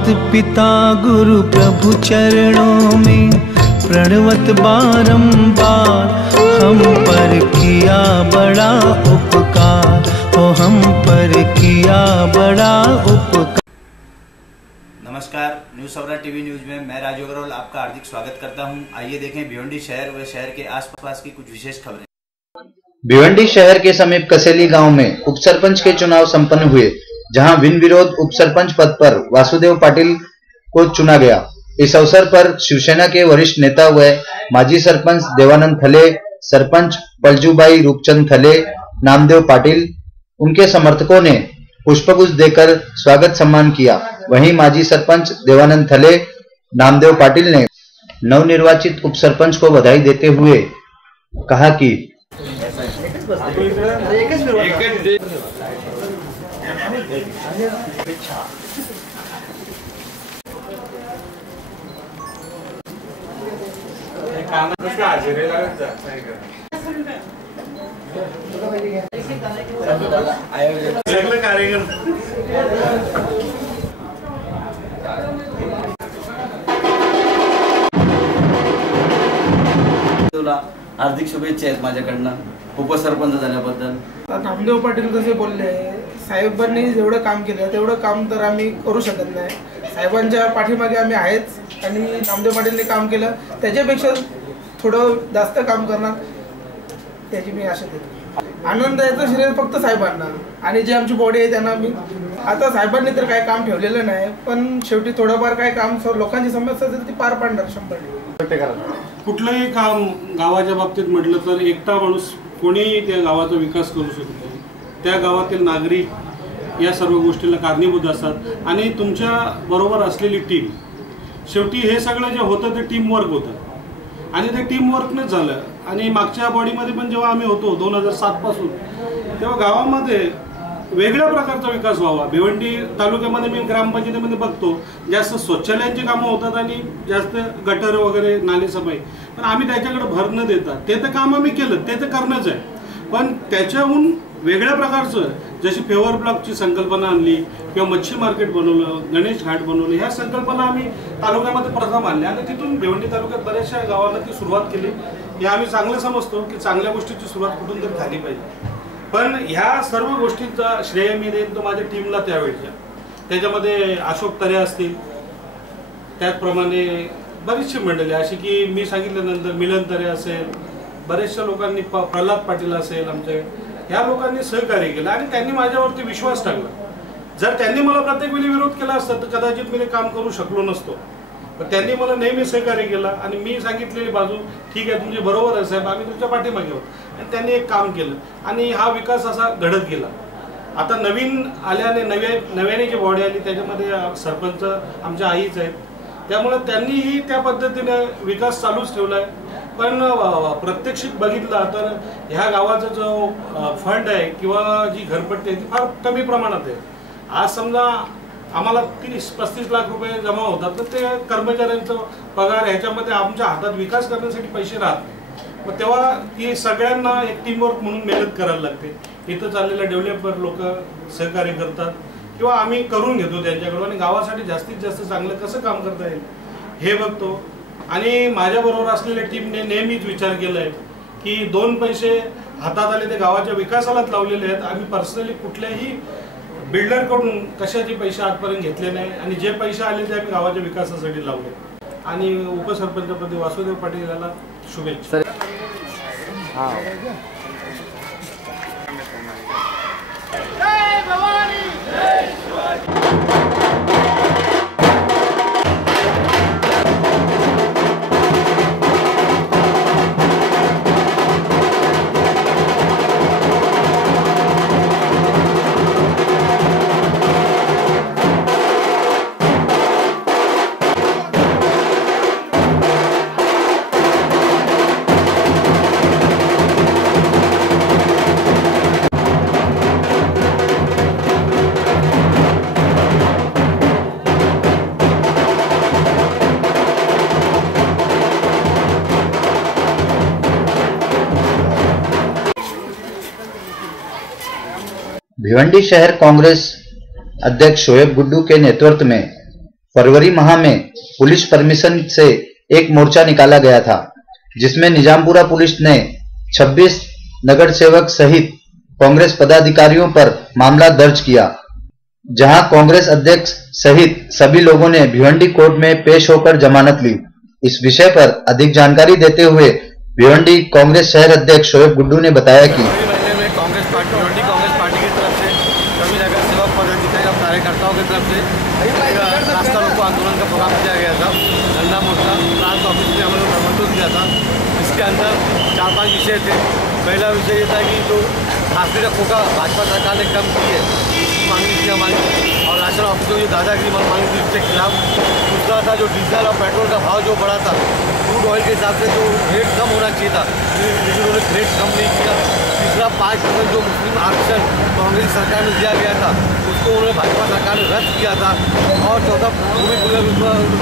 मात पिता गुरु प्रभु चरणों में प्रणवत बारंबार, हम पर किया बड़ा उपकार, हो हम पर किया बड़ा उपकार। नमस्कार, न्यूज सवरा टीवी न्यूज में मैं राजू अग्रवाल आपका हार्दिक स्वागत करता हूं। आइए देखें भिवंडी शहर व शहर के आसपास की कुछ विशेष खबरें। भिवंडी शहर के समीप कसेली गांव में उप सरपंच के चुनाव संपन्न हुए, जहां बिन विरोध उप सरपंच पद पर वासुदेव पाटिल को चुना गया। इस अवसर पर शिवसेना के वरिष्ठ नेता व माजी सरपंच देवानंद थले, सरपंच पलजूबाई रूपचंद थले, नामदेव पाटिल, उनके समर्थकों ने पुष्पगुच्छ देकर स्वागत सम्मान किया। वहीं माजी सरपंच देवानंद थले, नामदेव पाटिल ने नवनिर्वाचित उप सरपंच को बधाई देते हुए कहा कि हार्दिक शुभेच्छा आहेत माझ्याकडनं उपसरपंच झाल्याबद्दल। नामदेव पाटील कसे बोलले, साहेबांनी जेवढं काम केलं तेवढं काम तर आम्ही करू शकत नाही। साहेबांच्या पाठीमागे आम्ही आहेच आणि नामदेव पाटीलने काम केलं त्याच्यापेक्षा थोडं जास्त काम करणार त्याची मी आशा देतो। आनंद याचं श्रेय फक्त साहेबांना आणि जे आमची बॉडी आहे त्यांना मी आता साहेबांनी तर काय काम ठेवलेलं नाही, पण शेवटी थोडंफार काय काम लोकांची समस्या असेल ती पार पाडणार 100%। कुठलंही काम गावाच्या बाबतीत म्हटलं तर एकटा माणूस कोणीही त्या गावाचा विकास करू शकतो। त्या गावातील नागरिक या सर्व गोष्टीला कारणीभूत असतात आणि तुमच्या बरोबर असलेली टीम, शेवटी हे सगळं जे होतं ते टीमवर्क होतं आणि ते टीमवर्कनेच झालं। आणि मागच्या बॉडीमध्ये पण जेव्हा आम्ही होतो 2007 पासून, तेव्हा गावामध्ये वेगळ्या प्रकारचा विकास व्हावा। भिवंडी तालुक्यामध्ये मी ग्रामपंचायतीमध्ये बघतो जास्त शौचालयांची कामं होतात आणि जास्त गटर वगैरे नाली सफाई, पण आम्ही त्याच्याकडे भर न देता ते तर काम आम्ही केलं, ते तर करणंच आहे, पण त्याच्याहून वेगळ्या प्रकारचं जशी फेवर ब्लॉकची संकल्पना आणली किंवा मच्छी मार्केट बनवलं, गणेश घाट बनवलं, ह्या संकल्पना आम्ही तालुक्यामध्ये प्रथम आणल्या आणि तिथून भिवंडी तालुक्यात बऱ्याचशा गावांना ती सुरुवात केली। हे आम्ही चांगलं समजतो की चांगल्या गोष्टीची सुरुवात कुठून तरी झाली पाहिजे, पण ह्या सर्व गोष्टींचा श्रेय मी देईन तो माझ्या टीमला त्यावेळेच्या। त्याच्यामध्ये अशोक तरे असतील, त्याचप्रमाणे बरीचशी मंडळी अशी की मी सांगितल्यानंतर मिलन तरे असेल, बरेचशा लोकांनी प्रल्हाद पाटील असेल, आमच्या ह्या लोकांनी सहकार्य केलं आणि त्यांनी माझ्यावरती विश्वास टाकला। जर त्यांनी मला प्रत्येक वेळी विरोध केला असता तर कदाचित मी ते काम करू शकलो नसतो, पण त्यांनी मला नेहमी सहकार्य केलं आणि मी सांगितलेली बाजू ठीक आहे तुमची बरोबर आहे साहेब, आम्ही तुमच्या पाठीमागे आहोत, आणि त्यांनी एक काम केलं आणि हा विकास असा घडत गेला। आता नवीन आल्याने नव्याने जी बॉडी आली त्याच्यामध्ये सरपंच आमच्या आईच आहेत, त्यामुळे त्यांनीही त्या पद्धतीने विकास चालूच ठेवला आहे। पण प्रत्यक्षित बघितला तर ह्या गावाचा जो फंड आहे किंवा जी घरपट्टी आहे ती फार कमी प्रमाणात आहे। आज समजा आम्हाला 30-35 लाख रुपये जमा होतात तर ते कर्मचाऱ्यांचा पगार ह्याच्यामध्ये आमच्या हातात विकास करण्यासाठी पैसे राहत नाही, मग तेव्हा ती सगळ्यांना एक टीमवर्क म्हणून मेहनत करायला लागते। इथं चाललेल्या डेव्हलपर लोक सहकार्य करतात किंवा आम्ही करून घेतो त्यांच्याकडून आणि गावासाठी जास्तीत जास्त चांगलं कसं काम करता येईल हे बघतो। आणि माझ्याबरोबर असलेल्या टीमने नेहमीच विचार केलाय की 2 पैसे हातात आले ते गावाच्या विकासालाच लावलेले आहेत। आम्ही पर्सनली कुठल्याही बिल्डरकडून कशाचे पैसे आजपर्यंत घेतले नाही आणि जे पैसे आले ते आम्ही गावाच्या विकासासाठी लावले। आणि उपसरपंचपदी वासुदेव पाटील यांना शुभेच्छा। भिवंडी शहर कांग्रेस अध्यक्ष शोएब गुड्डू के नेतृत्व में फरवरी माह में पुलिस परमिशन से एक मोर्चा निकाला गया था, जिसमें निजामपुरा पुलिस ने 26 नगर सेवक सहित कांग्रेस पदाधिकारियों पर मामला दर्ज किया, जहां कांग्रेस अध्यक्ष सहित सभी लोगों ने भिवंडी कोर्ट में पेश होकर जमानत ली। इस विषय पर अधिक जानकारी देते हुए भिवंडी कांग्रेस शहर अध्यक्ष शोएब गुड्डू ने बताया कि भिवंडी कांग्रेस पार्टी की तरफ से सभी नगर सेवक पदाधिकारी और कार्यकर्ताओं की तरफ से रास्ता रोको आंदोलन का प्रोग्राम किया गया था। धरना मोर्चा प्रांत ऑफिस में हम लोग आमंत्रित किया था। इसके अंदर 4-5 विषय थे। पहला विषय ये था कि जो खासगी रखों का भाजपा सरकार ने कम की है, मांगी थी हमारी, और राशन ऑफिसों की दादागिरी मांगी थी, इसके खिलाफ। दूसरा था जो डीजल और पेट्रोल का भाव जो बढ़ा था, क्रूड ऑयल के हिसाब से जो रेट कम होना चाहिए था, लेकिन उन्होंने रेट कम नहीं किया। तीसरा 5% जो मुस्लिम आरक्षण कांग्रेस सरकार ने दिया गया था, उसको उन्होंने भाजपा सरकार ने रद्द किया था। और चौथा भूमि पूजन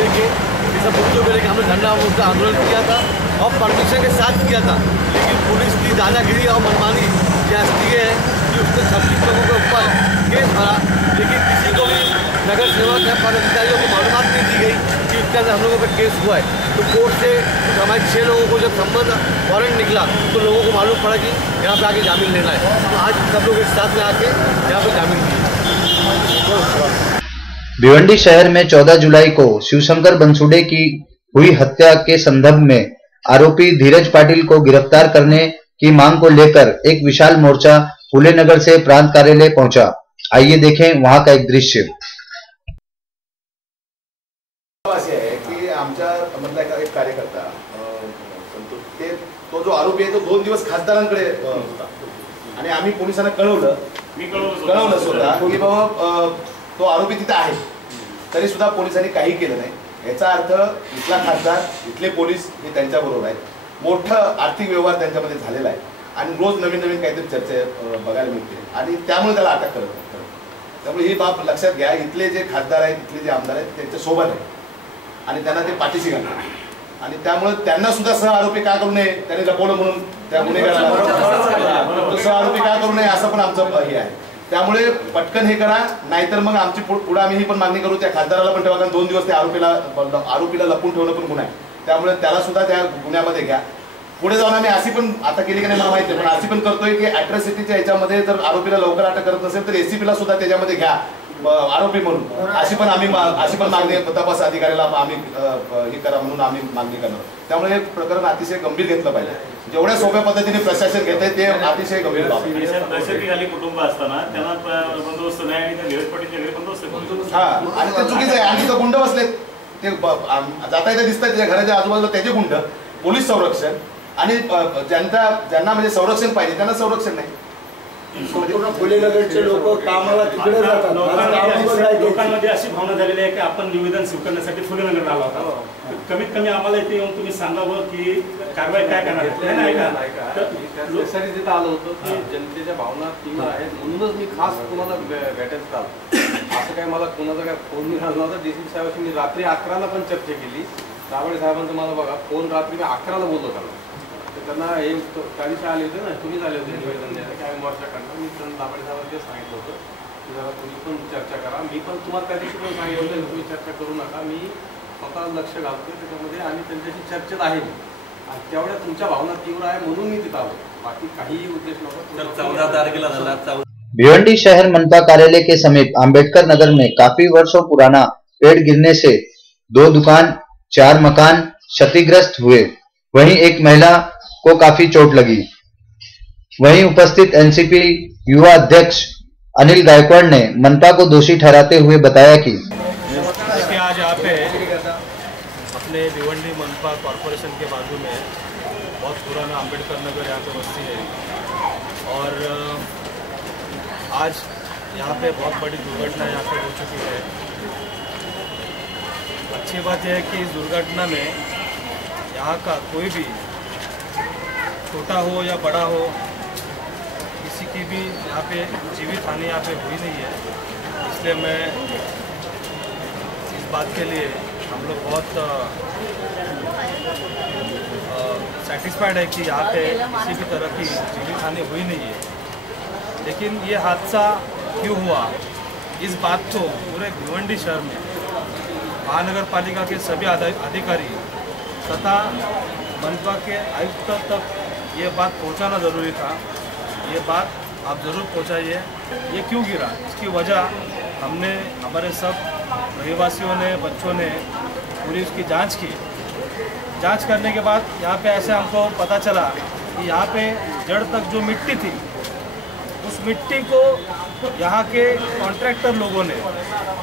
लेके ये सब मुद्दों को लेकर हमने धरना मोर्चा आंदोलन किया था और परमिशन के साथ किया था। लेकिन पुलिस की दादागिरी और मनमानी जांचती है कि उसने 26 लोगों के ऊपर केस भरा, लेकिन किसी को भी नगर सेवक या पदाधिकारियों को मालूमात नहीं दी गई कि इसके अंदर हम लोगों पर केस हुआ है। तो कोर्ट से हमारे 6 लोगों को जब संबंध वारंट निकला तो लोगों को मालूम पड़ा कि यहाँ पे आके जामीन लेना है। तो आज सब लोग एक साथ में आके यहाँ पे जामीन ली। भिवंडी शहर में 14 जुलाई को शिवशंकर बंसुडे की हुई हत्या के संदर्भ में आरोपी धीरज पाटिल को गिरफ्तार करने की मांग को लेकर एक विशाल मोर्चा फूले नगर से प्रांत कार्यालय पहुंचा। आइए देखें वहां का एक दृश्य। की आमच्या मधला एक कार्यकर्ता तो जो आरोपी आहे तो 2 दिवस खासदारांकडे होता आणि आम्ही पोलिसांना कळवलं स्वतः की बाबा तो आरोपी तिथे आहे, तरी सुद्धा पोलिसांनी काही केलं नाही। याचा अर्थ इथला खासदार, इथले पोलीस हे त्यांच्याबरोबर आहेत, मोठं आर्थिक व्यवहार त्यांच्यामध्ये झालेला आहे आणि रोज नवीन नवीन काहीतरी चर्चा बघायला मिळते आणि त्यामुळे त्याला अटक करत। त्यामुळे ही बाब लक्षात घ्या, इथले जे खासदार आहेत, इथले जे आमदार आहेत त्यांच्या सोबत आहे आणि त्यांना ते पाठीशी घालतात आणि त्यामुळे त्यांना सुद्धा सह आरोपी का करू नये, त्यांनी लपवलं म्हणून त्या गुन्हेगाराला सह आरोपी का करू नये असं पण आमचं हे आहे। त्यामुळे पटकन हे करा, नाहीतर मग आमची पुढे आम्ही ही पण मागणी करू, त्या खासदाराला पण ठेवा, कारण 2 दिवस त्या आरोपीला लपून ठेवणं पण गुन्हा आहे, त्यामुळे त्याला सुद्धा त्या गुन्ह्यामध्ये घ्या। पुढे जाऊन आम्ही अशी पण आता केली की नाही मला माहिती आहे, पण अशी पण करतोय की अॅट्रॉसिटीच्या याच्यामध्ये जर आरोपीला लवकर अटक करत नसेल तर एसीपीला सुद्धा त्याच्यामध्ये घ्या आरोपी म्हणून, अशी पण मागणी तपास अधिकाऱ्याला आम्ही हे करा म्हणून आम्ही मागणी करणार। त्यामुळे हे प्रकरण अतिशय गंभीर घेतलं पाहिजे। जेवढ्या सोप्या पद्धतीने प्रशासन घेत आहे ते अतिशय गंभीर बाब आहे। कुटुंब असताना त्यांना बंदोबस्त नाही आणि त्या धीरज पाटीलच्या घरी बंदोबस्त हा, आणि ते चुकीचं आहे। आणि तो गुंड बसलेत, ते जाता येता दिसतात त्याच्या घराच्या आजूबाजूला त्याचे गुंड, पोलीस संरक्षण आणि ज्यांना म्हणजे संरक्षण पाहिजे त्यांना संरक्षण नाही। फुलेनगरचे लोक कामाला तिकडे जातात। लोकांमध्ये अशी भावना झालेली आहे की आपण निवेदन स्वीकारण्यासाठी फुलेनगरला आला होता, कमीत कमी आम्हाला इथे येऊन तुम्ही सांगावं की कारवाई काय करणार तिथं आलो होतो की जनतेच्या भावना तीव्र आहेत, म्हणूनच मी खास तुम्हाला भेटायचं आलो। असं काय मला कोणाचा काय फोन नाही झाला होता। डीसीपी साहेबांशी मी रात्री 11ला पण चर्चा केली। दाभाडे साहेबांचं मला बघा फोन रात्री मी 11ला बोललो त्यांना, त्यांना हे त्या दिवशी आले होते ना, तुम्हीच आले होते निवेदन द्यायला काय मोर्चा करणार। मी त्यांना दाभाडे साहेबांना सांगितलं होतं की जरा तुम्ही पण चर्चा करा। मी पण तुम्हाला त्या दिवशी पण सांगितलं होतं तुम्ही चर्चा करू नका, मी स्वतः लक्ष घालतोय त्याच्यामध्ये आणि त्यांच्याशी चर्चेत आहे मी, आणि तेवढ्या तुमच्या भावना तीव्र आहे म्हणून मी तिथं आलो, बाकी काहीही उद्देश नव्हता। 14 तारखेला झाला। भिवंडी शहर मनपा कार्यालय के समीप अंबेडकर नगर में काफी वर्षों पुराना पेड़ गिरने से 2 दुकान 4 मकान क्षतिग्रस्त हुए। वहीं एक महिला को काफी चोट लगी। वहीं उपस्थित एनसीपी युवा अध्यक्ष अनिल गायकवाड़ ने मनपा को दोषी ठहराते हुए बताया कि आज यहाँ पे अपने भिवंडी मनपा कॉरपोरेशन के बाजू में बहुत पुराना अंबेडकर नगर यहाँ पे बस्ती है और आज यहाँ पे बहुत बड़ी दुर्घटना यहाँ पे हो चुकी है। अच्छी बात यह है कि इस दुर्घटना में यहाँ का कोई भी छोटा हो या बड़ा हो, किसी की भी यहाँ पे जीवित हानि यहाँ पे हुई नहीं है। इसलिए मैं इस बात के लिए हम लोग बहुत सेटिस्फाइड है कि यहाँ पे किसी भी तरह की जीवित हानि हुई नहीं है। लेकिन ये हादसा क्यों हुआ, इस बात को पूरे भिवंडी शहर में महानगर पालिका के सभी अधिकारी तथा मनपा के आयुक्त तक ये बात पहुंचाना ज़रूरी था। ये बात आप ज़रूर पहुंचाइए। ये क्यों गिरा, इसकी वजह हमने, हमारे सब रहवासियों ने, बच्चों ने पूरी उसकी जांच की। जांच करने के बाद यहाँ पे ऐसे हमको पता चला कि यहाँ पे जड़ तक जो मिट्टी थी, उस मिट्टी को यहाँ के कॉन्ट्रैक्टर लोगों ने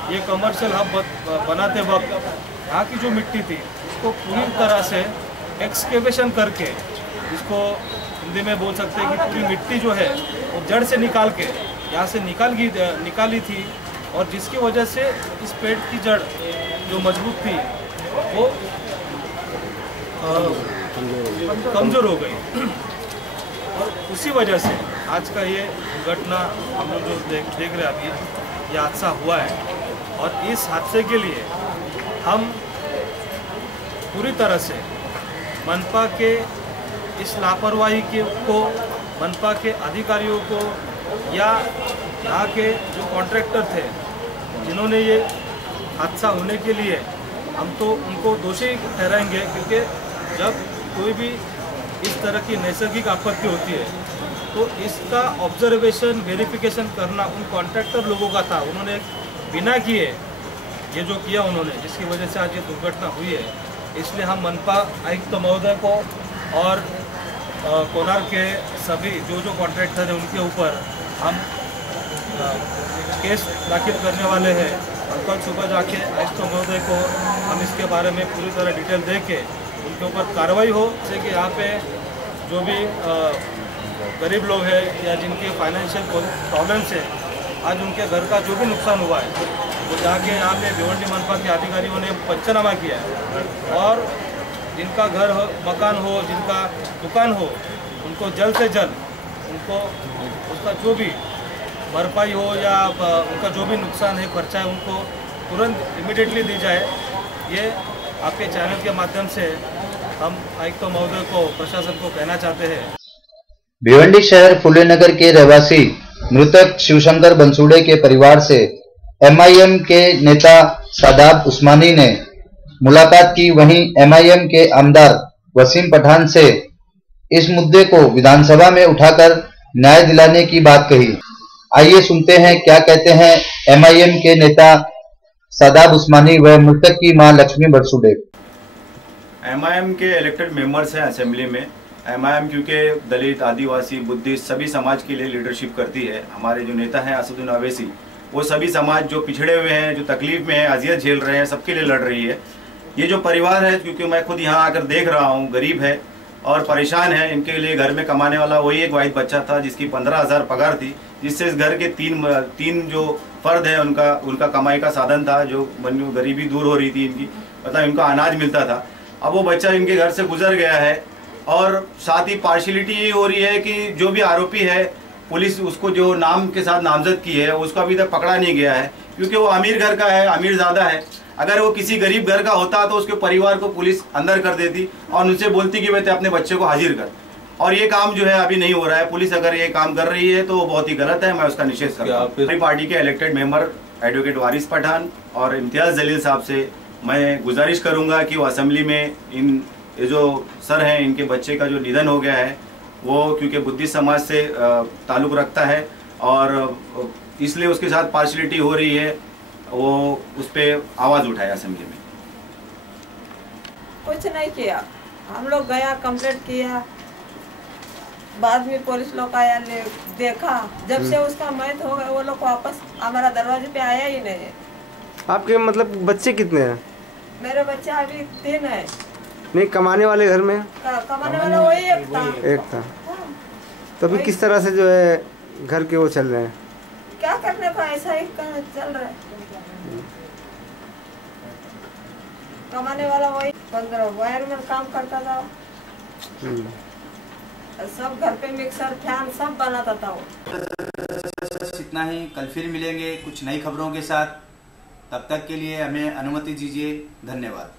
ये कमर्शियल हब बनाते वक्त यहाँ की जो मिट्टी थी उसको पूरी तरह से एक्सकेवेशन करके, इसको हिंदी में बोल सकते हैं कि पूरी मिट्टी जो है वो जड़ से निकाल के यहाँ से निकाली थी, और जिसकी वजह से इस पेड़ की जड़ जो मजबूत थी वो कमज़ोर हो गई। और उसी वजह से आज का ये दुर्घटना हम लोग जो देख रहे हैं अभी, ये हादसा हुआ है। और इस हादसे के लिए हम पूरी तरह से मनपा के इस लापरवाही को, मनपा के अधिकारियों को या यहाँ के जो कॉन्ट्रैक्टर थे जिन्होंने ये हादसा होने के लिए, हम तो उनको दोषी ठहराएंगे, क्योंकि जब कोई भी इस तरह की नैसर्गिक आपत्ति होती है तो इसका ऑब्जर्वेशन, वेरिफिकेशन करना उन कॉन्ट्रैक्टर लोगों का था। उन्होंने बिना किए ये जो किया उन्होंने, जिसकी वजह से आज ये दुर्घटना हुई है। इसलिए हम मनपा आयुक्त महोदय को और कोणार्क के सभी जो कॉन्ट्रैक्टर हैं उनके ऊपर हम केस दाखिल करने वाले हैं। और कल सुबह जाके आयुक्त महोदय को हम इसके बारे में पूरी तरह डिटेल दे के उनके ऊपर कार्रवाई हो, जैसे कि यहाँ पे जो भी गरीब लोग हैं या जिनके फाइनेंशियल प्रॉब्लम्स है, आज उनके घर का जो भी नुकसान हुआ है वो जाके यहाँ पे भिवंडी मनपा के अधिकारियों ने पंचनामा किया है। और जिनका घर हो, मकान हो, जिनका दुकान हो, उनको जल्द से जल्द उनको उसका जो भी भरपाई हो या उनका जो भी नुकसान है, खर्चा है, उनको तुरंत इमीडिएटली दी जाए। ये आपके चैनल के माध्यम से हम आयुक्त महोदय को, प्रशासन को कहना चाहते हैं। भिवंडी शहर फुले नगर के रहवासी मृतक शिवशंकर बंसुड़े के परिवार से एमआईएम के नेता सादाब उस्मानी ने मुलाकात की। वहीं एमआईएम के आमदार वसीम पठान से इस मुद्दे को विधानसभा में उठाकर न्याय दिलाने की बात कही। आइए सुनते हैं क्या कहते हैं एमआईएम के नेता सादाब उस्मानी व मृतक की मां लक्ष्मी बंसुड़े। एमआईएम के इलेक्टेड मेंबर्स हैं असेंबली में। एमआईएम क्योंकि दलित, आदिवासी, बुद्धिस्ट सभी समाज के लिए लीडरशिप करती है। हमारे जो नेता हैं असदुद्दीन अवैसी, वो सभी समाज जो पिछड़े हुए हैं, जो तकलीफ में हैं, अजियत झेल रहे हैं, सबके लिए लड़ रही है। ये जो परिवार है, क्योंकि मैं खुद यहाँ आकर देख रहा हूँ, गरीब है और परेशान है। इनके लिए घर में कमाने वाला वही एक वाहिद बच्चा था जिसकी 15,000 पगार थी, जिससे इस घर के तीन जो फर्द है उनका कमाई का साधन था। जो गरीबी दूर हो रही थी इनकी, मतलब इनको अनाज मिलता था। अब वो बच्चा इनके घर से गुजर गया है। और साथ ही पार्शियलिटी ये हो रही है कि जो भी आरोपी है, पुलिस उसको जो नाम के साथ नामजद की है उसको अभी तक पकड़ा नहीं गया है, क्योंकि वो अमीर घर का है, अमीर ज़्यादा है। अगर वो किसी गरीब घर का होता तो उसके परिवार को पुलिस अंदर कर देती और उनसे बोलती कि भाई अपने बच्चे को हाजिर कर। और ये काम जो है अभी नहीं हो रहा है। पुलिस अगर ये काम कर रही है तो बहुत ही गलत है, मैं उसका निषेध करता हूँ। अपनी पार्टी के इलेक्टेड मेंबर एडवोकेट वारिस पठान और इम्तियाज़ जलील साहब से मैं गुजारिश करूँगा कि वो असेंबली में ये जो सर हैं, इनके बच्चे का जो निधन हो गया है, वो क्योंकि बुद्धिस्ट समाज से ताल्लुक़ रखता है और इसलिए उसके साथ पार्शियलिटी हो रही है, वो उस पर आवाज़ उठाए असेंबली में। कुछ नहीं किया, हम लोग गया, कंप्लेंट किया, बाद में पुलिस लोग आया, देखा। जब से उसका मौत हो गया वो लोग वापस हमारा दरवाजे पे आया ही नहीं। आपके मतलब बच्चे कितने हैं? मेरे बच्चे अभी 3 है। नहीं, कमाने वाले घर में? कमाने वाला वही एक था। तो अभी किस तरह से जो है घर के वो चल रहे हैं? क्या करने का, ऐसा ही चल रहा है। कमाने वाला वही 15 वायर में काम करता था। सब घर पे मिक्सर, फैन सब बनाता था वो। इतना ही, कल फिर मिलेंगे कुछ नई खबरों के साथ। तब तक के लिए हमें अनुमति दीजिए। धन्यवाद।